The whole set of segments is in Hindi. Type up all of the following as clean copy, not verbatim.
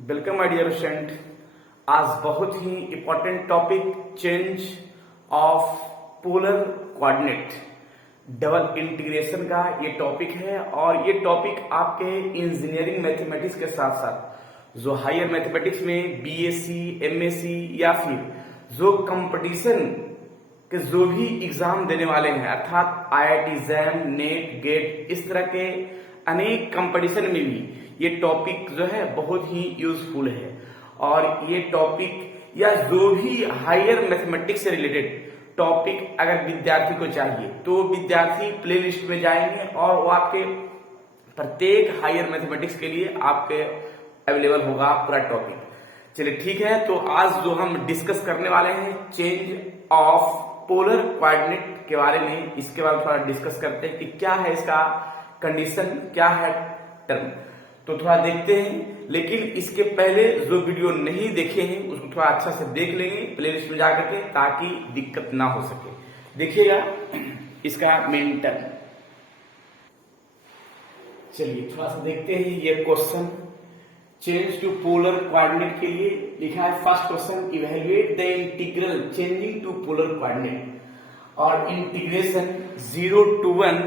Welcome my dear student. आज बहुत ही important topic change of polar coordinate double integration का ये टॉपिक है और ये टॉपिक आपके इंजीनियरिंग मैथमेटिक्स के साथ साथ जो हायर मैथमेटिक्स में बीएससी, एमएससी या फिर जो कंपटीशन के जो भी एग्जाम देने वाले हैं अर्थात आईआईटी, जैम, नेट, गेट, इस तरह के अनेक कंपटीशन में भी ये टॉपिक जो है बहुत ही यूजफुल है। और ये टॉपिक या जो भी हायर मैथमेटिक्स से रिलेटेड टॉपिक अगर विद्यार्थी को चाहिए तो विद्यार्थी प्लेलिस्ट में जाएंगे और वो आपके प्रत्येक हायर मैथमेटिक्स के लिए आपके अवेलेबल होगा पूरा टॉपिक। चलिए ठीक है, तो आज जो हम डिस्कस करने वाले हैं चेंज ऑफ पोलर कोऑर्डिनेट के बारे में, इसके बारे में थोड़ा डिस्कस करते हैं कि क्या है इसका कंडीशन, क्या है टर्म, तो थोड़ा देखते हैं। लेकिन इसके पहले जो वीडियो नहीं देखे हैं उसको थोड़ा अच्छा से देख लेंगे प्लेलिस्ट में जाकर के, ताकि दिक्कत ना हो सके। देखिएगा इसका मेन टर्म। चलिए थोड़ा सा देखते हैं ये question change to polar coordinate के लिए लिखा है। First question, evaluate the integral changing to polar coordinate और इंटीग्रेशन 0 to 1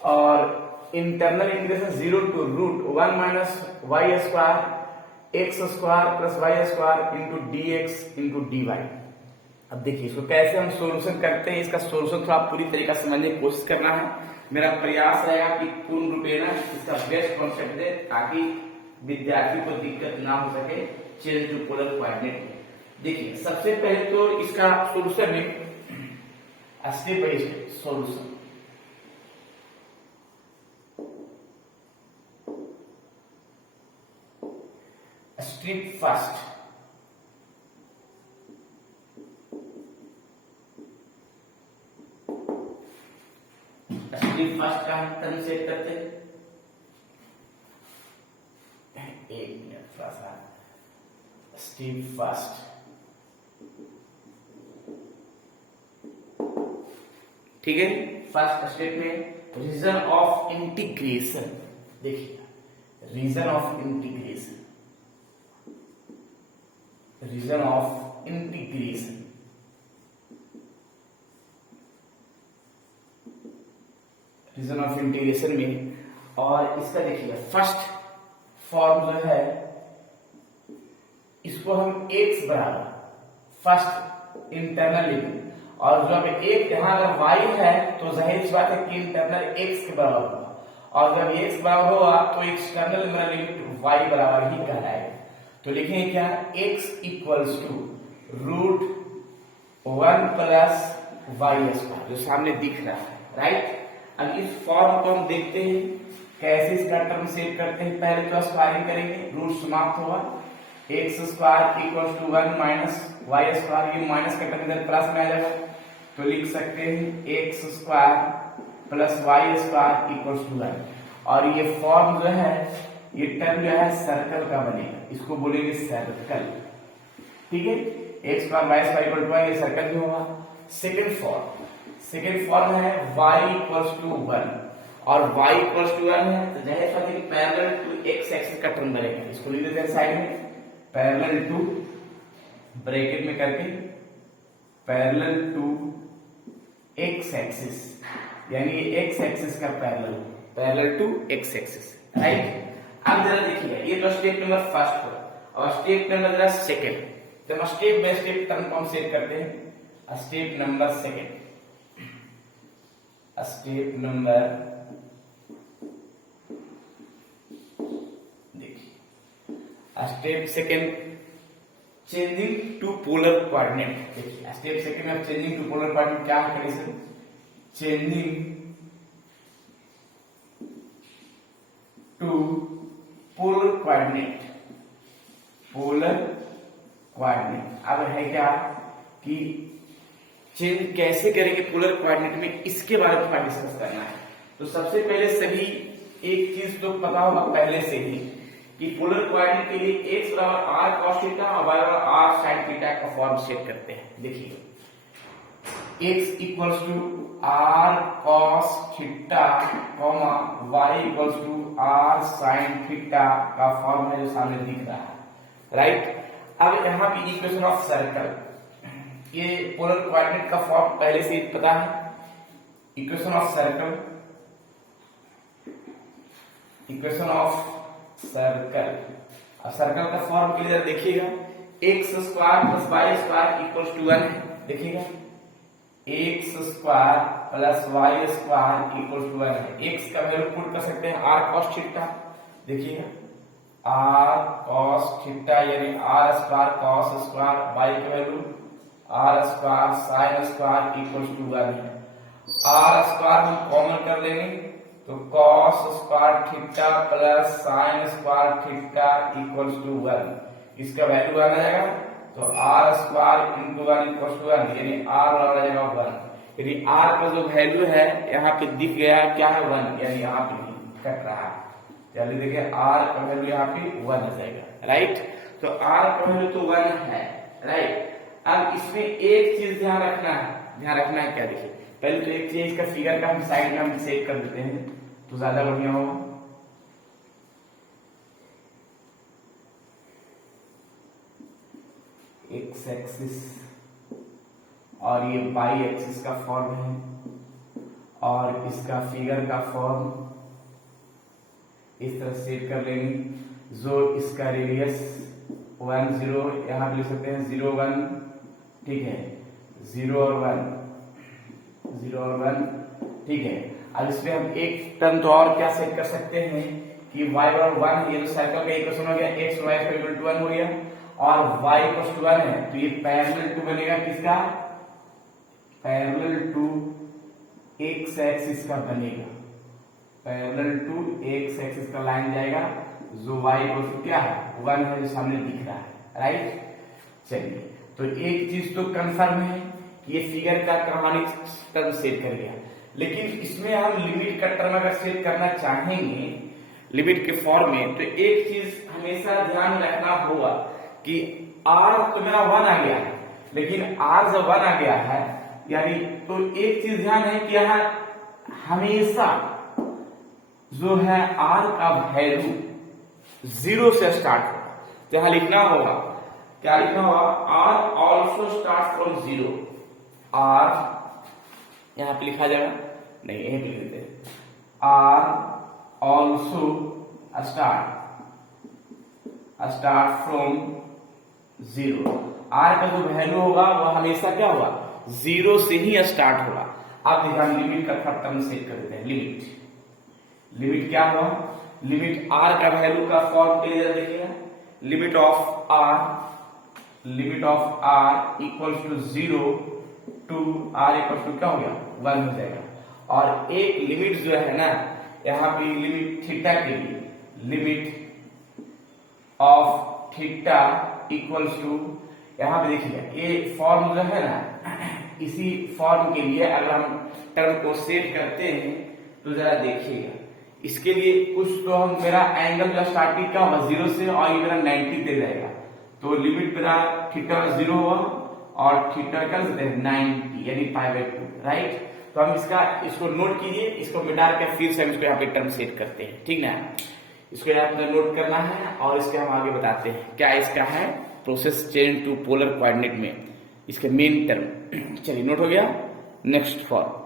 और internal integration 0 to √1 minus y square x square plus y square into dx into dy। अब देखिए इसको कैसे हम सॉल्यूशन करते हैं, इसका सॉल्यूशन थोड़ा पूरी तरीका से समझने की कोशिश करना है। मेरा प्रयास रहेगा कि पूर्ण रूपेण इसका बेस्ट कॉन्सेप्ट दे ताकि विद्यार्थी को दिक्कत ना हो सके चेंज टू पोलर कोऑर्डिनेट में। देखिए सबसे पहले तो इसका सॉल्यूशन है step by step solution. Step first, step first का हम टर्म सेट करते हैं। एक मिनट थोड़ा सा, स्टेप फर्स्ट ठीक है। फर्स्ट स्टेप में रीजन ऑफ इंटीग्रेशन, देखिए region of integration, region of integration, region of integration में, और इसका देखिए फर्स्ट फॉर्म जो है इसको हम x बराबर फर्स्ट इंटरनल लिखेंगे, और जब एक यहाँ अगर y है तो जाहिर सी बात है कि इंटरनल x के बराबर होगा, और जब x बराबर होगा तो एक्सटर्नल मेरा लिमिट y बराबर ही कहलाएगा। तो लिखेंगे क्या, x equals to √1 plus y square जो सामने दिख रहा है, राइट। अब इस फॉर्म को हम देखते हैं कैसे इसका टर्म सेट करते हैं। पहले तो स्क्वायरिंग करेंगे, रूट समाप्त होगा, x square equals to 1 minus y square, ये माइनस का टर्म इधर प्लस में आ जाएगा तो लिख सकते हैं x square plus y square equals to 1। और ये फॉर्म जो है ये टर्म जो है सर्कल का बनेगा, इसको बोलेंगे सर्कल, ठीक है। X square y square equal to 1, ये सर्कल भी होगा। सेकेंड फॉर्म है y इक्वल्स टू 1, और y इक्वल्स टू 1 है तो जाहिर बात है कि पैरेलल टू x एक्सिस का टर्म बनेगा। इसको लिख देते हैं साइड में, पैरेलल टू ब्रैकेट में करके पैरेलल टू x एक्सिस, यानी x एक्सिस का parallel to x axis, right. अब जरा देखिए ये तो स्टेप नंबर फर्स्ट हो और स्टेप नंबर जरा सेकेंड, तो हम स्टेप बाय स्टेप टर्म को हम सेट करते हैं। Step number second, step number देखिए step second changing to polar coordinate. देखिए स्टेप सेकेंड में चेंजिंग टू पोलर कोऑर्डिनेट क्या है condition, changing to polar coordinate, polar coordinate. अब है क्या कि चेंज कैसे करेंगे पोलर कोऑर्डिनेट में, इसके बारे में थोड़ा डिस्कस करना है। तो सबसे पहले सभी एक चीज तो पता होगा पहले से ही कि पोलर कोऑर्डिनेट के लिए x बराबर r cos थीटा और y बराबर r sin थीटा का फॉर्म सेट करते हैं। देखिए x equals to r cos theta comma y equals to r sin theta का फॉर्म है जो सामने दिख रहा है, राइट। अब यहाँ पे इक्वेशन ऑफ सर्कल, ये पोलर कोऑर्डिनेट का फॉर्म पहले से ही पता है। Equation of circle, equation of circle, अब सर्कल का फॉर्म के लिए देखिएगा x square plus y square equals to 1 है, देखिएगा x square plus y square equals to 1 है। एक्स का वैल्यू पुट कर सकते हैं आर कॉस थीटा, देखिएगा आर कॉस थीटा यानी r square cos square, y का value r square sine square equals to 1 है। आर स्क्वायर हम कॉमन कर लेंगे तो cos square theta plus sine square theta equals to 1, इसका वैल्यू आ जाएगा तो r square into 1 equals to 1 यानी आर आ जाएगा 1, यानी आर का जो वैल्यू है यहाँ पे दिख गया क्या है 1, यानी यहाँ पे कट रहा है, चलिए देखिए आर का वैल्यू यहाँ पे 1 आ जाएगा, राइट। तो आर का वैल्यू तो 1 है, राइट। अब इसमें एक चीज ध्यान रखना है क्या, देखिए पहले तो एक चीज इसका फिगर का हम साइड में हम सेट कर देते हैं तो ज्यादा बढ़िया होगा। एक्स एक्सिस और ये वाई एक्सिस का फॉर्म है और इसका फिगर का फॉर्म इस तरह सेट कर लेंगे, जो इसका रेडियस 1 0 यहां पे लिख सकते हैं 0 1, ठीक है 0 और 1 ठीक है। अब इसमें हम एक टर्म तो और क्या सेट कर सकते हैं कि y और 1, ये तो सर्कल का इक्वेशन हो गया, x y इक्वल टू 1 हो गया और y इक्वल टू 1 है तो ये पैरेलल टू बनेगा किसका, पैरेलल टू x एक्सिस का बनेगा, पैरेलल टू x एक्सिस का लाइन जाएगा जो y इक्वल टू क्या है 1 है जो सामने दिख रहा है, राइट। चलिए तो एक चीज तो कंफर्म है कि ये फिगर का कहानी टर्म सेट कर गया, लेकिन इसमें हम लिमिट का टर्म अगर सेट करना चाहेंगे लिमिट के फॉर्म में तो एक चीज हमेशा ध्यान रखना होगा कि r तो मेरा 1 आ गया है, लेकिन r जब 1 आ गया है यानी तो एक चीज ध्यान है कि यहाँ हमेशा जो है r का वैल्यू 0 से स्टार्ट होगा, तो यहाँ लिखना होगा क्या, लिखना होगा r also start from 0, r यहां पे लिखा जाएगा नहीं यहीं पे लिख देते हैं r also start from 0, r का जो वैल्यू होगा वह हमेशा क्या होगा 0 से ही स्टार्ट होगा। अब देखिए हम लिमिट का थर्ड टर्म सेट कर देते हैं, लिमिट क्या होगा, लिमिट r का वैल्यू का फॉर्म क्लियर देखिएगा, limit of r equals to 0 to r equals to क्या हो गया 1 हो जाएगा। और एक लिमिट जो है ना यहाँ पे लिमिट थीटा के लिए, limit of theta equals to, यहाँ पे देखिएगा ये फॉर्म जो है ना इसी फॉर्म के लिए अगर हम टर्म को सेट करते हैं तो जरा देखिएगा, इसके लिए कुछ तो हम मेरा एंगल जो स्टार्टिंग का होगा 0 से और ये मेरा 90 दे जाएगा, तो लिमिट मेरा थीटा 0 होगा और थीटा कर सकते हैं 90 यानी π/2, राइट। तो हम इसको नोट कीजिए, इसको मिटा के फिर से हम इसको यहाँ पे टर्म सेट करते हैं, ठीक ना। इसको आपने नोट करना है और इसके हम आगे बताते हैं क्या इसका है process change to polar coordinate में इसके मेन टर्म। चलिए नोट हो गया। नेक्स्ट फॉर्म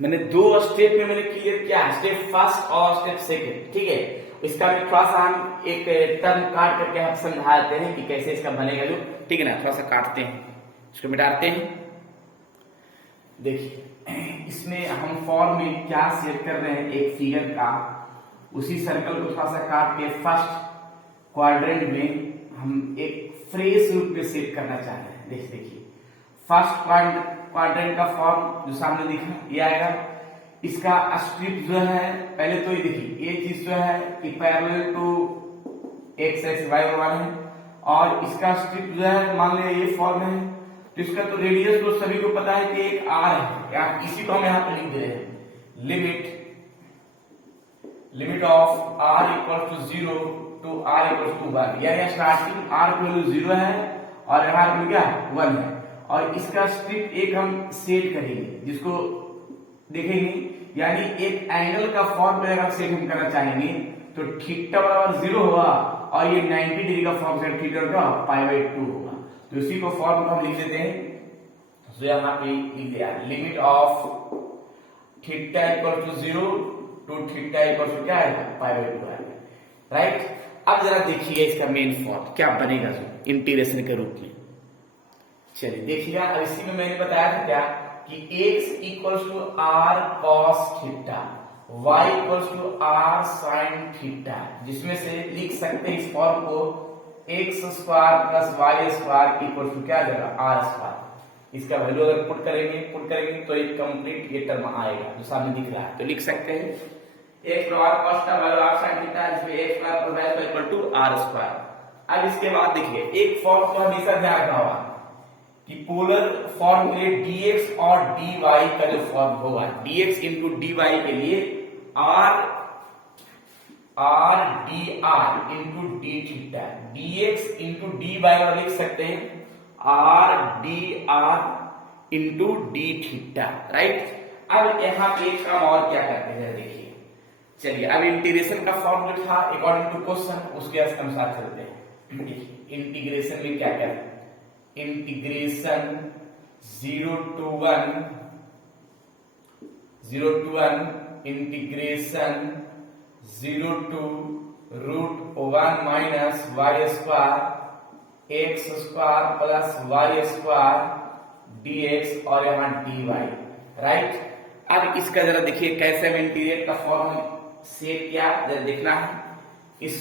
मैंने 2 स्टेप में मैंने क्लियर किया, स्टेप फर्स्ट और स्टेप सेकेंड, ठीक है। इसका भी थोड़ा सा हम एक टर्म काट करके हम समझाते हैं कि कैसे इसका बनेगा जो, ठीक है ना। थोड़ा सा काटते हैं, इसको मिटाते हैं। देखिए इसमें हम फॉर्म में क्या सेट कर रहे हैं, एक फिगर का, उसी सर्कल को थोड़ा सा काट के फर्स्ट क्वाड्रेंट में हम एक फ्रेश रूप में सेट करना चाह रहे हैं। देखिए फर्स्ट क्वाड्रेंट का फॉर्म जो सामने दिखा ये आएगा, इसका स्ट्रिप जो है पहले तो ये देखिए ये चीज जो है कि parallel to x x y और 1 है और इसका स्ट्रिप जो है मान लिया ये फॉर्म है, तो इसका तो रेडियस तो सभी को पता है कि एक r है, इसी को हम यहाँ पे लिख दे रहे हैं, limit of r equal to 0 to r equal to 1, यानी स्टार्टिंग r की वैल्यू 0 है और यहाँ पे क्या 1 है और इसका स्ट्रिप एक हम सेट करेंगे जिसको देखेंगे, यानी एक एंगल का फॉर्म अगर हम सेट हम करना चाहेंगे तो थीटा बराबर 0 होगा और ये 90 डिग्री का फॉर्म सेट थीटा का π/2 होगा। तो इसी को फॉर्म को हम लिख देते हैं। तो यहाँ पे लिख दिया limit of theta equal to 0 to theta equal to क्या आएगा π/2 आएगा, राइट। अब जरा देखिए इसका मेन फॉर्म क्या बनेगा इंटीग्रेशन के रूप में। चलिए देखिएगा, अब इसी में मैंने बताया था क्या कि x equal to r cos theta, y equal to r sine theta, जिसमें से लिख सकते हैं इस फॉर्म को x square plus y square equal to क्या आ जाएगा आर स्क्वायर। इसका वैल्यू अगर पुट करेंगे तो एक कंप्लीट ये टर्म आएगा जो सामने दिख रहा है। तो लिख सकते हैं x बराबर cos थीटा बराबर r sin थीटा, जिसमें x square plus y square equal to r square. अब इसके बाद देखिए एक फॉर्म को हमेशा ध्यान रखना होगा कि पोलर फॉर्म के लिए dx और dy का जो फॉर्म होगा dx इंटू dy के लिए r dr into d theta, dx into dy और लिख सकते हैं r dr into d theta, right. अब यहाँ पे एक काम और क्या करते हैं देखिए, चलिए अब इंटीग्रेशन का फॉर्म जो था अकॉर्डिंग टू क्वेश्चन उसके अनुसार चलते हैं। इंटीग्रेशन में क्या क्या है, integration 0 to 1 integration 0 to √1 minus y square x square plus y square dx और यहाँ dy, राइट। अब इसका जरा देखिए कैसे हम इंटीग्रेट का फॉर्म सेट किया, जरा देखना है। इस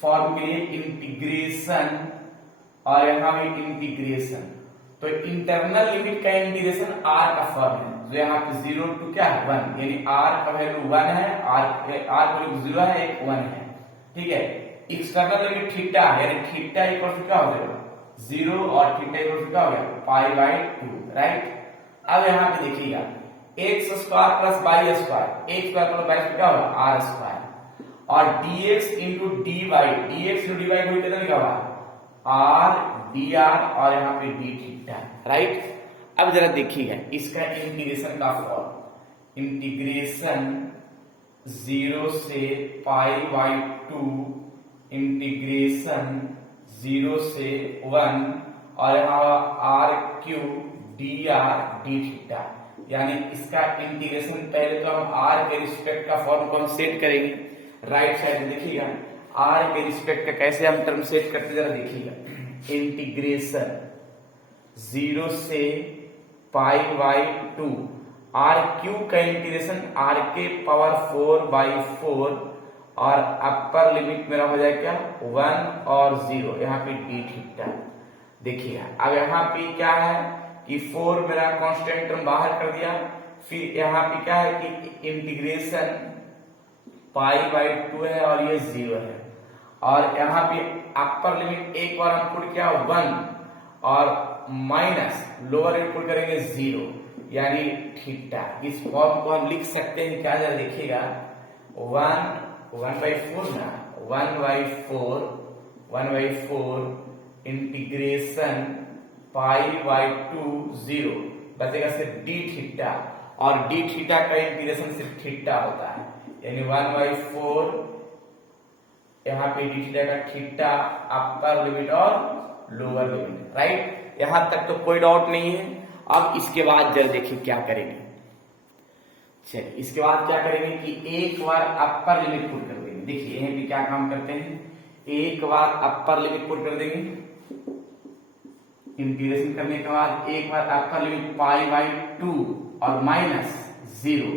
फॉर्म के लिए इंटीग्रेशन और यहाँ भी इंटीग्रेशन, तो इंटरनल लिमिट का इंटीग्रेशन r का फॉर्म है जो यहाँ पे 0 टू क्या है 1, यानी r का वैल्यू 1 है, r का वैल्यू 0 है, एक 1 है, ठीक है। एक्सटर्नल लिमिट थीटा यानी थीटा इक्वल टू क्या हो जाएगा 0 और थीटा इक्वल टू क्या हो गया π/2, राइट। अब यहाँ पे देखिएगा x square plus y square, x square plus y square क्या होगा r स्क्वायर और dx into dy, dx into dy को कितना लिखा हुआ r dr और यहाँ पे d थीटा, राइट। अब जरा देखिएगा इसका इंटीग्रेशन का फॉर्म, इंटीग्रेशन 0 से π/2 इंटीग्रेशन 0 से 1 और यहाँ r³ dr d थीटा, यानी इसका इंटीग्रेशन पहले तो हम r के रिस्पेक्ट का फॉर्म को हम सेट करेंगे। राइट साइड में देखिएगा r के रिस्पेक्ट का कैसे हम टर्म सेट करते जरा देखिएगा। इंटीग्रेशन 0 से π/2 r³ का इंटीग्रेशन r के पावर 4/4 और अपर लिमिट मेरा हो जाएगा क्या 1 और 0, यहाँ पे d थीटा। देखिए अब यहाँ पे क्या है कि 4 मेरा कांस्टेंट टर्म बाहर कर दिया, फिर यहाँ पे क्या है कि इंटीग्रेशन π/2 है और ये 0 है और यहाँ पे अपर लिमिट एक बार हम पुट किया 1 और माइनस लोअर लिमिट पुट करेंगे 0, यानी थीटा। इस फॉर्म को हम लिख सकते हैं क्या, जरा देखिएगा 1/4 ना 1/4 इंटीग्रेशन π/2 0 बचेगा सिर्फ d थीटा और d थीटा का इंटीग्रेशन सिर्फ थीटा होता है, यानी 1/4 यहाँ पे d थीटा का थीटा अपर लिमिट और लोअर लिमिट, राइट। यहां तक तो कोई डाउट नहीं है। अब इसके बाद जरा देखिए क्या करेंगे, चलिए इसके बाद क्या करेंगे कि एक बार अपर लिमिट पुट कर देंगे। देखिए यहीं पे क्या काम करते हैं, एक बार अपर लिमिट पुट कर देंगे, इंटीग्रेशन करने के बाद एक बार अपर लिमिट π/2 और माइनस 0,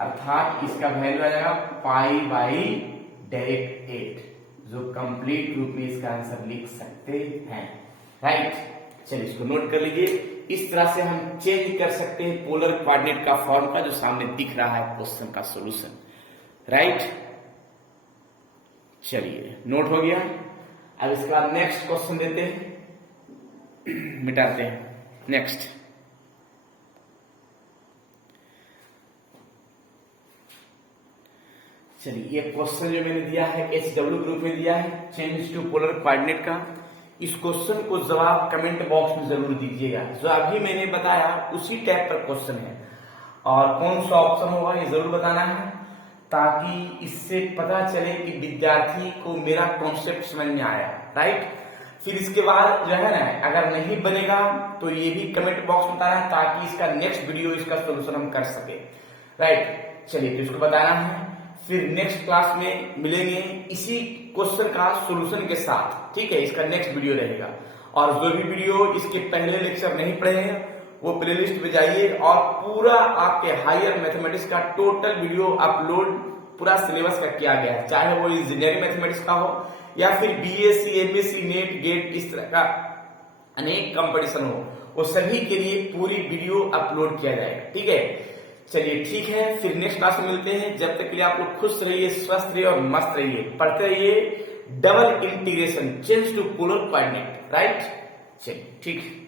अर्थात इसका वैल्यू आ जाएगा π/8, जो कंप्लीट रूप में इसका आंसर लिख सकते हैं, राइट। चलिए इसको नोट कर लीजिए। इस तरह से हम चेंज कर सकते हैं पोलर कोऑर्डिनेट का फॉर्म का जो सामने दिख रहा है क्वेश्चन का सॉल्यूशन, राइट। चलिए नोट हो गया। अब इसके बाद नेक्स्ट क्वेश्चन देते हैं, मिटाते हैं नेक्स्ट। चलिए ये क्वेश्चन जो मैंने दिया है HW ग्रुप में दिया है, चेंज टू पोलर कोऑर्डिनेट का। इस क्वेश्चन को जवाब कमेंट बॉक्स में जरूर दीजिएगा। जो अभी मैंने बताया उसी टाइप पर क्वेश्चन है और कौन सा ऑप्शन होगा ये जरूर बताना है, ताकि इससे पता चले कि विद्यार्थी को मेरा कॉन्सेप्ट समझ में आया। राइट, फिर इसके बाद जो है ना, अगर नहीं बनेगा तो ये भी कमेंट बॉक्स में बताना है, ताकि इसका नेक्स्ट वीडियो इसका सोल्यूशन हम कर सके। राइट, चलिए तो इसको बताना है। फिर नेक्स्ट क्लास में मिलेंगे इसी क्वेश्चन का सॉल्यूशन के साथ। ठीक है, इसका नेक्स्ट वीडियो रहेगा। और जो भी वीडियो इसके पहले लेक्चर नहीं पढ़े हैं वो प्लेलिस्ट में जाइए और पूरा आपके हायर मैथमेटिक्स का टोटल वीडियो अपलोड पूरा सिलेबस का किया गया है, चाहे वो इंजीनियरिंग मैथमेटिक्स का हो या फिर बीएससी, एमएससी, नेट, गेट, इस तरह का अनेक कंपटीशन हो, वो सभी के लिए पूरी वीडियो अपलोड किया जाएगा। ठीक है, चलिए ठीक है, फिर नेक्स्ट क्लास में मिलते हैं। जब तक के लिए आप लोग खुश रहिए, स्वस्थ रहिए और मस्त रहिए। पढ़ते रहिए double integration change to polar coordinate. Right, चलिए ठीक है।